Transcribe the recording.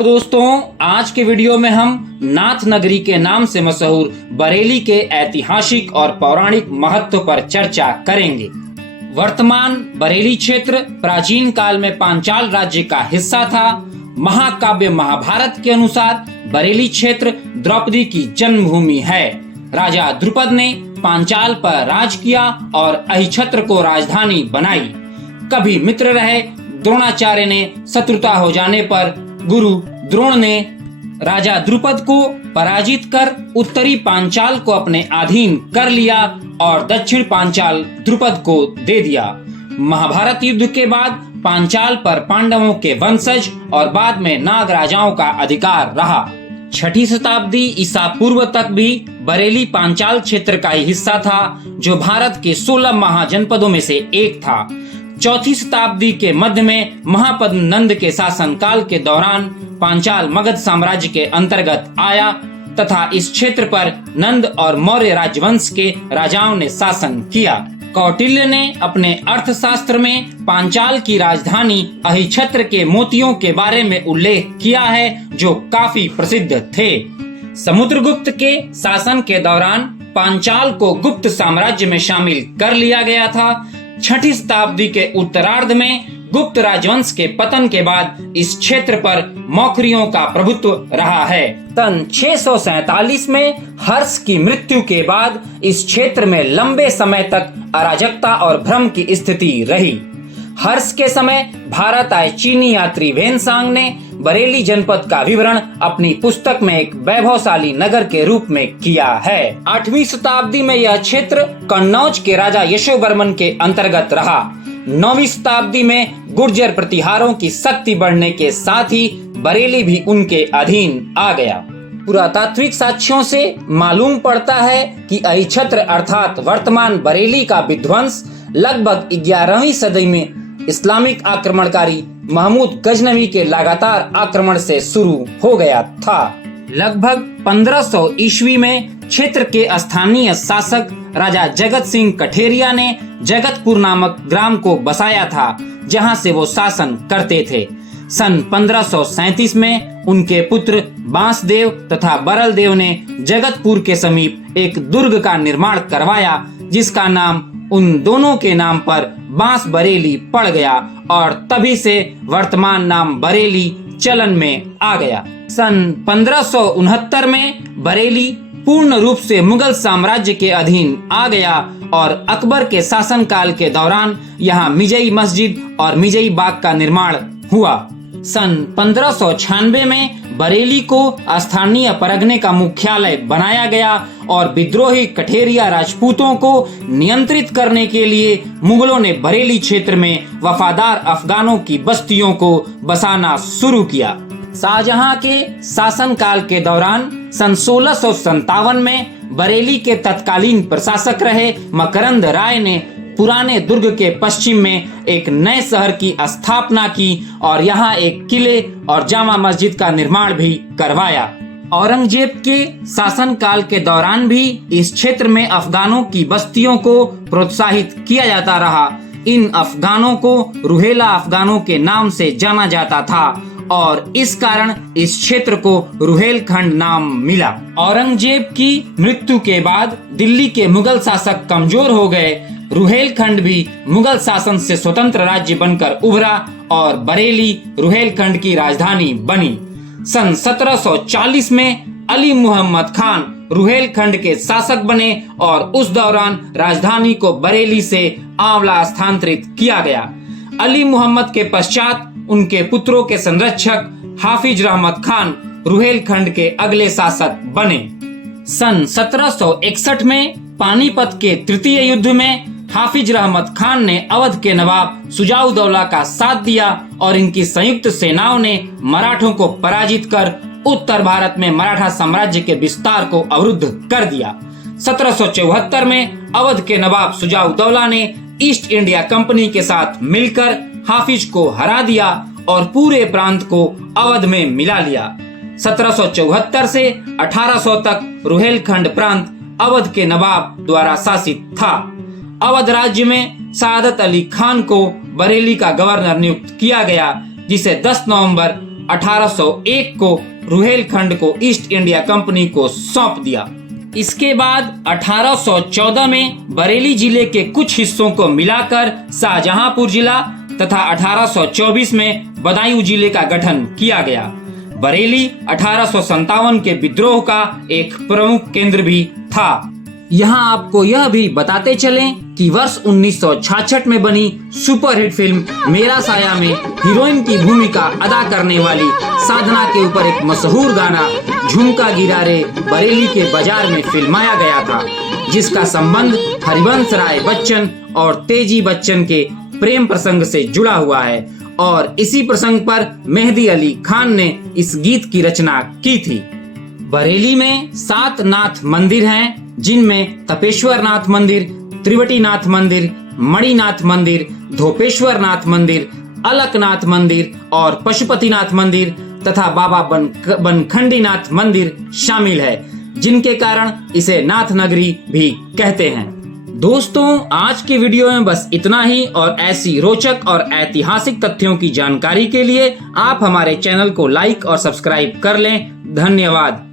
दोस्तों, आज के वीडियो में हम नाथ नगरी के नाम से मशहूर बरेली के ऐतिहासिक और पौराणिक महत्व पर चर्चा करेंगे। वर्तमान बरेली क्षेत्र प्राचीन काल में पांचाल राज्य का हिस्सा था। महाकाव्य महाभारत के अनुसार बरेली क्षेत्र द्रौपदी की जन्मभूमि है। राजा द्रुपद ने पांचाल पर राज किया और अहिछत्र को राजधानी बनाई। कभी मित्र रहे द्रोणाचार्य ने शत्रुता हो जाने पर गुरु द्रोण ने राजा द्रुपद को पराजित कर उत्तरी पांचाल को अपने अधीन कर लिया और दक्षिण पांचाल द्रुपद को दे दिया। महाभारत युद्ध के बाद पांचाल पर पांडवों के वंशज और बाद में नाग राजाओं का अधिकार रहा। 6ठी शताब्दी ईसा पूर्व तक भी बरेली पांचाल क्षेत्र का ही हिस्सा था, जो भारत के 16 महाजनपदों में से एक था। 4ठी शताब्दी के मध्य में महापद्म नंद के शासनकाल के दौरान पांचाल मगध साम्राज्य के अंतर्गत आया तथा इस क्षेत्र पर नंद और मौर्य राजवंश के राजाओं ने शासन किया। कौटिल्य ने अपने अर्थशास्त्र में पांचाल की राजधानी अहिछत्र के मोतियों के बारे में उल्लेख किया है, जो काफी प्रसिद्ध थे। समुद्रगुप्त के शासन के दौरान पांचाल को गुप्त साम्राज्य में शामिल कर लिया गया था। 6ठी शताब्दी के उत्तरार्ध में गुप्त राजवंश के पतन के बाद इस क्षेत्र पर मौखरियों का प्रभुत्व रहा है। सन 647 में हर्ष की मृत्यु के बाद इस क्षेत्र में लंबे समय तक अराजकता और भ्रम की स्थिति रही। हर्ष के समय भारत आए चीनी यात्री वेनसांग ने बरेली जनपद का विवरण अपनी पुस्तक में एक वैभवशाली नगर के रूप में किया है। 8वीं शताब्दी में यह क्षेत्र कन्नौज के राजा यशोवर्मन के अंतर्गत रहा। 9वीं शताब्दी में गुर्जर प्रतिहारों की शक्ति बढ़ने के साथ ही बरेली भी उनके अधीन आ गया। पुरातात्विक साक्ष्यों से मालूम पड़ता है कि अहिछत्र अर्थात वर्तमान बरेली का विध्वंस लगभग 11वीं सदी में इस्लामिक आक्रमणकारी महमूद गजनवी के लगातार आक्रमण से शुरू हो गया था। लगभग 1500 ईस्वी में क्षेत्र के स्थानीय शासक राजा जगत सिंह कठेरिया ने जगतपुर नामक ग्राम को बसाया था, जहां से वो शासन करते थे। सन 1537 में उनके पुत्र बांसदेव तथा बरलदेव ने जगतपुर के समीप एक दुर्ग का निर्माण करवाया, जिसका नाम उन दोनों के नाम पर बांस बरेली पड़ गया और तभी से वर्तमान नाम बरेली चलन में आ गया। सन 1569 में बरेली पूर्ण रूप से मुगल साम्राज्य के अधीन आ गया और अकबर के शासनकाल के दौरान यहाँ मिजई मस्जिद और मिजई बाग का निर्माण हुआ। सन 1596 में बरेली को स्थानीय परगने का मुख्यालय बनाया गया और विद्रोही कठेरिया राजपूतों को नियंत्रित करने के लिए मुगलों ने बरेली क्षेत्र में वफादार अफगानों की बस्तियों को बसाना शुरू किया। शाहजहां के शासनकाल के दौरान सन 1657 में बरेली के तत्कालीन प्रशासक रहे मकरंद राय ने पुराने दुर्ग के पश्चिम में एक नए शहर की स्थापना की और यहाँ एक किले और जामा मस्जिद का निर्माण भी करवाया। औरंगजेब के शासनकाल के दौरान भी इस क्षेत्र में अफगानों की बस्तियों को प्रोत्साहित किया जाता रहा। इन अफगानों को रुहेला अफगानों के नाम से जाना जाता था और इस कारण इस क्षेत्र को रुहेलखंड नाम मिला। औरंगजेब की मृत्यु के बाद दिल्ली के मुगल शासक कमजोर हो गए। रुहेलखंड भी मुगल शासन से स्वतंत्र राज्य बनकर उभरा और बरेली रुहेलखंड की राजधानी बनी। सन 1740 में अली मुहम्मद खान रुहेलखंड के शासक बने और उस दौरान राजधानी को बरेली से आंवला स्थानांतरित किया गया। अली मुहम्मद के पश्चात उनके पुत्रों के संरक्षक हाफिज रहमत खान रुहेलखंड के अगले शासक बने। सन 1761 में पानीपत के तृतीय युद्ध में हाफिज रहमत खान ने अवध के नवाब सुजाउदौला का साथ दिया और इनकी संयुक्त सेनाओं ने मराठों को पराजित कर उत्तर भारत में मराठा साम्राज्य के विस्तार को अवरुद्ध कर दिया। 1774 में अवध के नवाब सुजाउदौला ने ईस्ट इंडिया कंपनी के साथ मिलकर हाफिज को हरा दिया और पूरे प्रांत को अवध में मिला लिया। 1774 से 1800 तक रुहेलखंड प्रांत अवध के नवाब द्वारा शासित था। अवध राज्य में सादत अली खान को बरेली का गवर्नर नियुक्त किया गया, जिसे 10 नवंबर 1801 को रुहेलखंड को ईस्ट इंडिया कंपनी को सौंप दिया। इसके बाद 1814 में बरेली जिले के कुछ हिस्सों को मिलाकर शाहजहांपुर जिला तथा 1824 में बदायूं जिले का गठन किया गया। बरेली 1857 के विद्रोह का एक प्रमुख केंद्र भी था। यहाँ आपको यह भी बताते चलें कि वर्ष 1966 में बनी सुपरहिट फिल्म मेरा साया में हीरोइन की भूमिका अदा करने वाली साधना के ऊपर एक मशहूर गाना झुमका गिरा रे बरेली के बाजार में फिल्माया गया था, जिसका संबंध हरिवंश राय बच्चन और तेजी बच्चन के प्रेम प्रसंग से जुड़ा हुआ है और इसी प्रसंग पर मेहदी अली खान ने इस गीत की रचना की थी। बरेली में 7 नाथ मंदिर हैं, जिनमें तपेश्वर नाथ मंदिर, त्रिवटी नाथ मंदिर, मणिनाथ मंदिर, धोपेश्वर नाथ मंदिर, अलकनाथ मंदिर और पशुपतिनाथ मंदिर तथा बाबा बनखंडी नाथ मंदिर शामिल है, जिनके कारण इसे नाथ नगरी भी कहते हैं। दोस्तों, आज के वीडियो में बस इतना ही और ऐसी रोचक और ऐतिहासिक तथ्यों की जानकारी के लिए आप हमारे चैनल को लाइक और सब्सक्राइब कर लें। धन्यवाद।